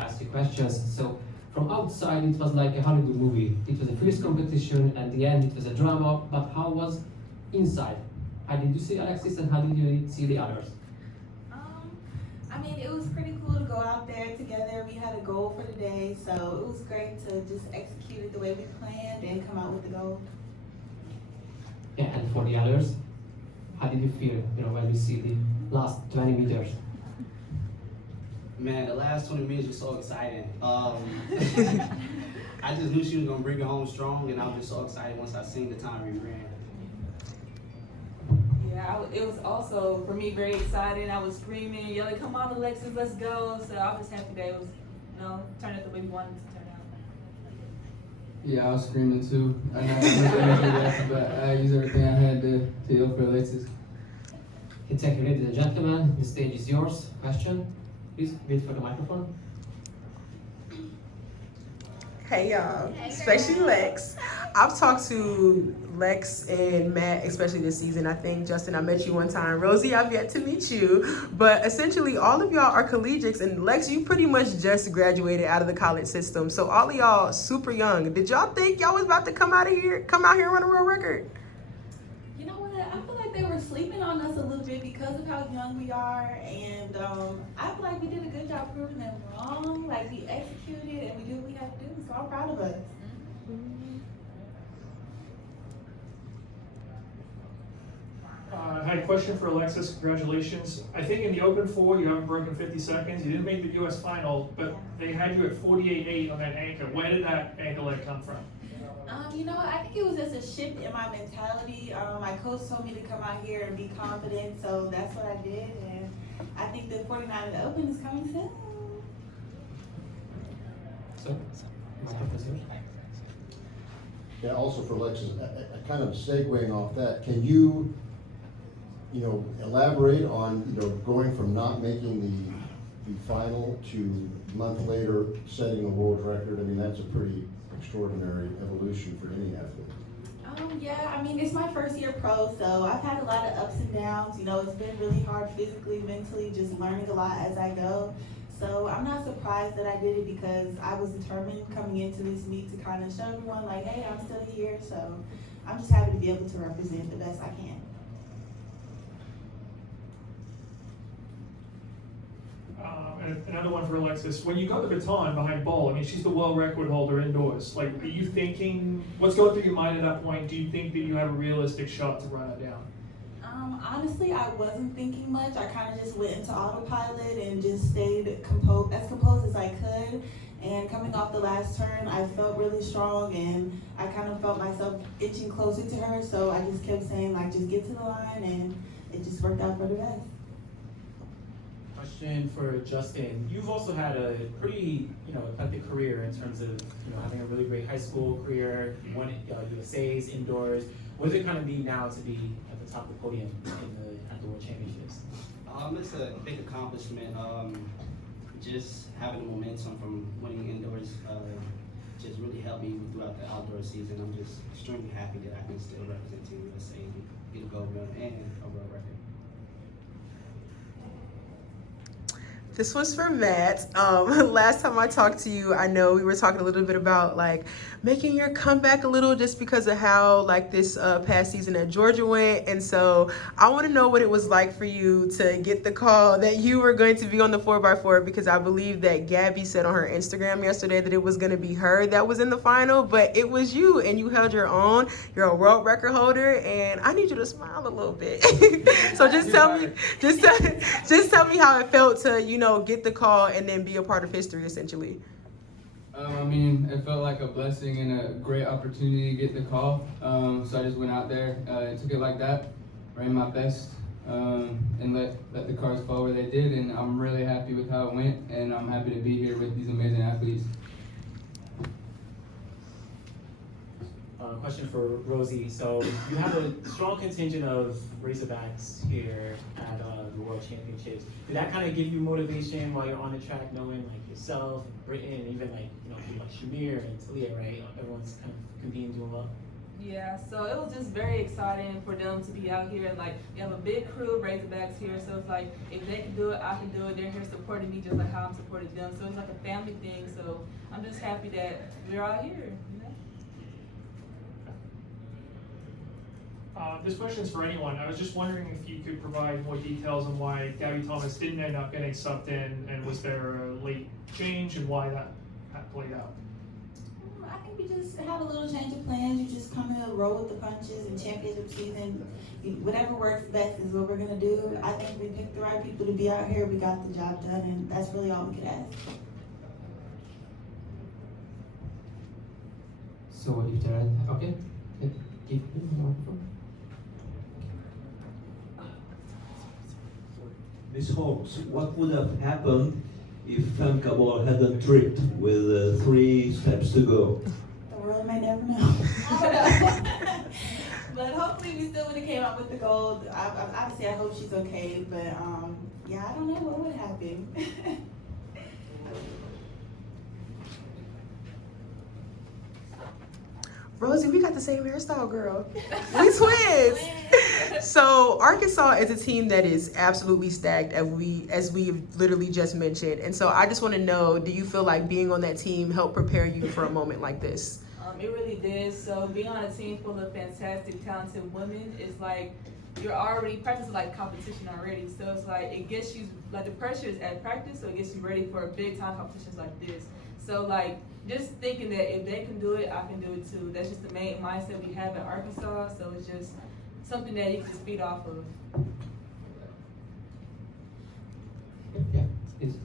to ask you questions. So from outside, it was like a Hollywood movie. It was a fierce competition. At the end, it was a drama. But how was inside? How did you see Alexis, and how did you see the others? I mean, it was pretty cool to go out there together. We had a goal for the day, so it was great to just execute it the way we planned and come out with the goal. Yeah, and for the others, how did you feel, when you see the last 20 meters? Man, the last 20 minutes was so exciting. I just knew she was gonna bring it home strong, and I was just so excited once I seen the time we ran. Yeah, it was also, for me, very exciting. I was screaming, yelling, "Come on, Alexis, let's go." So I was just happy that it was, turned out the way we wanted it to turn out. Yeah, I was screaming too. I know, but I used everything I had to yell for Alexis. Okay, thank you, ladies and gentlemen. The stage is yours. Question? Please wait for the microphone. Hey y'all, especially Lex. I've talked to Lex and Matt, especially this season. I think, Justin, I met you one time. Rosie, I've yet to meet you. But essentially, all of y'all are collegiates. And Lex, you pretty much just graduated out of the college system. So all of y'all super young. Did y'all think y'all was about to come out here and run a world record? You know what? I feel like they were sleeping on us a little bit because of how young we are, and I feel like we did a good job proving them wrong. Like, we executed and we did what we had to do, so I'm proud of us. I had a question for Alexis. Congratulations. I think in the Open 4, you haven't broken 50 seconds. You didn't make the U.S. final, but they had you at 48.8 on that anchor. Where did that ankle leg come from? You know what? I think it was just a shift in my mentality. My coach told me to come out here and be confident, so that's what I did. And I think the 49 in the Open is coming soon. So, microphone is yours. Yeah, also for Alexis, kind of segueing off that, can you, elaborate on, going from not making the final to a month later setting a world record? I mean, that's a pretty extraordinary evolution for any athlete. Yeah, I mean, it's my first year pro, so I've had a lot of ups and downs. It's been really hard physically, mentally, just learning a lot as I go. So I'm not surprised that I did it because I was determined coming into this meet to kind of show everyone, like, hey, I'm still here. So I'm just happy to be able to represent the best I can. And another one for Alexis. When you got the baton behind Ball, I mean, she's the world record holder indoors. Like, are you thinking, what's going through your mind at that point? Do you think that you have a realistic shot to run it down? Honestly, I wasn't thinking much. I kind of just went into autopilot and just stayed as composed as I could. And coming off the last turn, I felt really strong, and I kind of felt myself inching closer to her. So I just kept saying, like, just get to the line, and it just worked out for the best. Question for Justin. You've also had a pretty, eclectic career in terms of, having a really great high school career. You won USA's indoors. What does it kind of mean now to be at the top of the podium at the World Championships? It's a big accomplishment. Just having the momentum from winning indoors just really helped me throughout the outdoor season. I'm just extremely happy that I can still represent Team USA and get a gold medal and a world record. This was for Matt. Last time I talked to you, I know we were talking a little bit about like making your comeback a little just because of how like this past season at Georgia went. And so I want to know what it was like for you to get the call that you were going to be on the 4x4, because I believe that Gabby said on her Instagram yesterday that it was going to be her that was in the final, but it was you, and you held your own. You're a world record holder, and I need you to smile a little bit. So just tell me how it felt to, get the call and then be a part of history, essentially. I mean, it felt like a blessing and a great opportunity to get the call. So I just went out there, took it like that, ran my best, and let the cars fall where they did. And I'm really happy with how it went, and I'm happy to be here with these amazing athletes. Question for Rosie. So you have a strong contingent of Razorbacks here at the World Championships. Did that kind of give you motivation while you're on the track, knowing like yourself, Britain, and even like people like Shamir and Talia, right? Everyone's kind of competing, doing well. Yeah, so it was just very exciting for them to be out here, and like they have a big crew of Razorbacks here, so it's like if they can do it, I can do it. They're here supporting me just like how I'm supporting them, so it's like a family thing. So I'm just happy that we're all here. You know? This question's for anyone. I was just wondering if you could provide more details on why Gabby Thomas didn't end up getting subbed in, and was there a late change and why that played out? I think we just had a little change of plans. You just come in, roll with the punches, and championship season, whatever works best is what we're gonna do. I think we picked the right people to be out here. We got the job done, and that's really all we could ask. So if there are, okay, give me the microphone. Ms. Holmes, what would have happened if Femme Cabal hadn't tripped with 3 steps to go? The world may never know. But hopefully we still would have came out with the gold. Obviously, I hope she's okay, but yeah, I don't know what would happen. Rosie, we got the same hairstyle, girl. We twins. So Arkansas is a team that is absolutely stacked, as we have literally just mentioned. And so I just want to know, do you feel like being on that team helped prepare you for a moment like this? It really did. So being on a team full of fantastic, talented women is like you're already practicing like competition already. So it's like it gets you like the pressure is at practice, so it gets you ready for big time competitions like this. So like just thinking that if they can do it, I can do it too. That's just the main mindset we have at Arkansas. So it's just something that you can just feed off of. Yeah, please.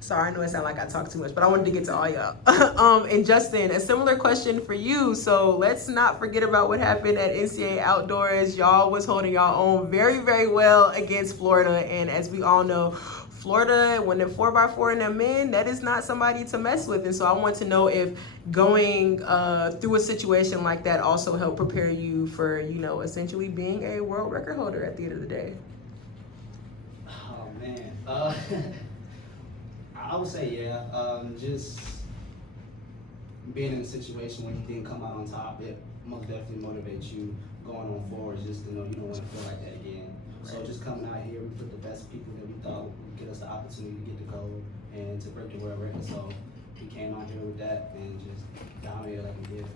Sorry, I know it sounds like I talk too much, but I wanted to get to all y'all. And Justin, a similar question for you. So let's not forget about what happened at NCAA Outdoors. Y'all was holding y'all own very, very well against Florida. And as we all know, Florida, when they're 4x4 and they're men, that is not somebody to mess with. And so I want to know if going through a situation like that also helped prepare you for, you know, essentially being a world record holder at the end of the day. Oh man, I would say yeah. Just being in a situation where you didn't come out on top, it most definitely motivates you going on forward. Just to know you don't want to feel like that again. So just coming out here, we put the best people that we thought would get us the opportunity to get the gold and to break the world record. So we came out here with that and just dominated like we did.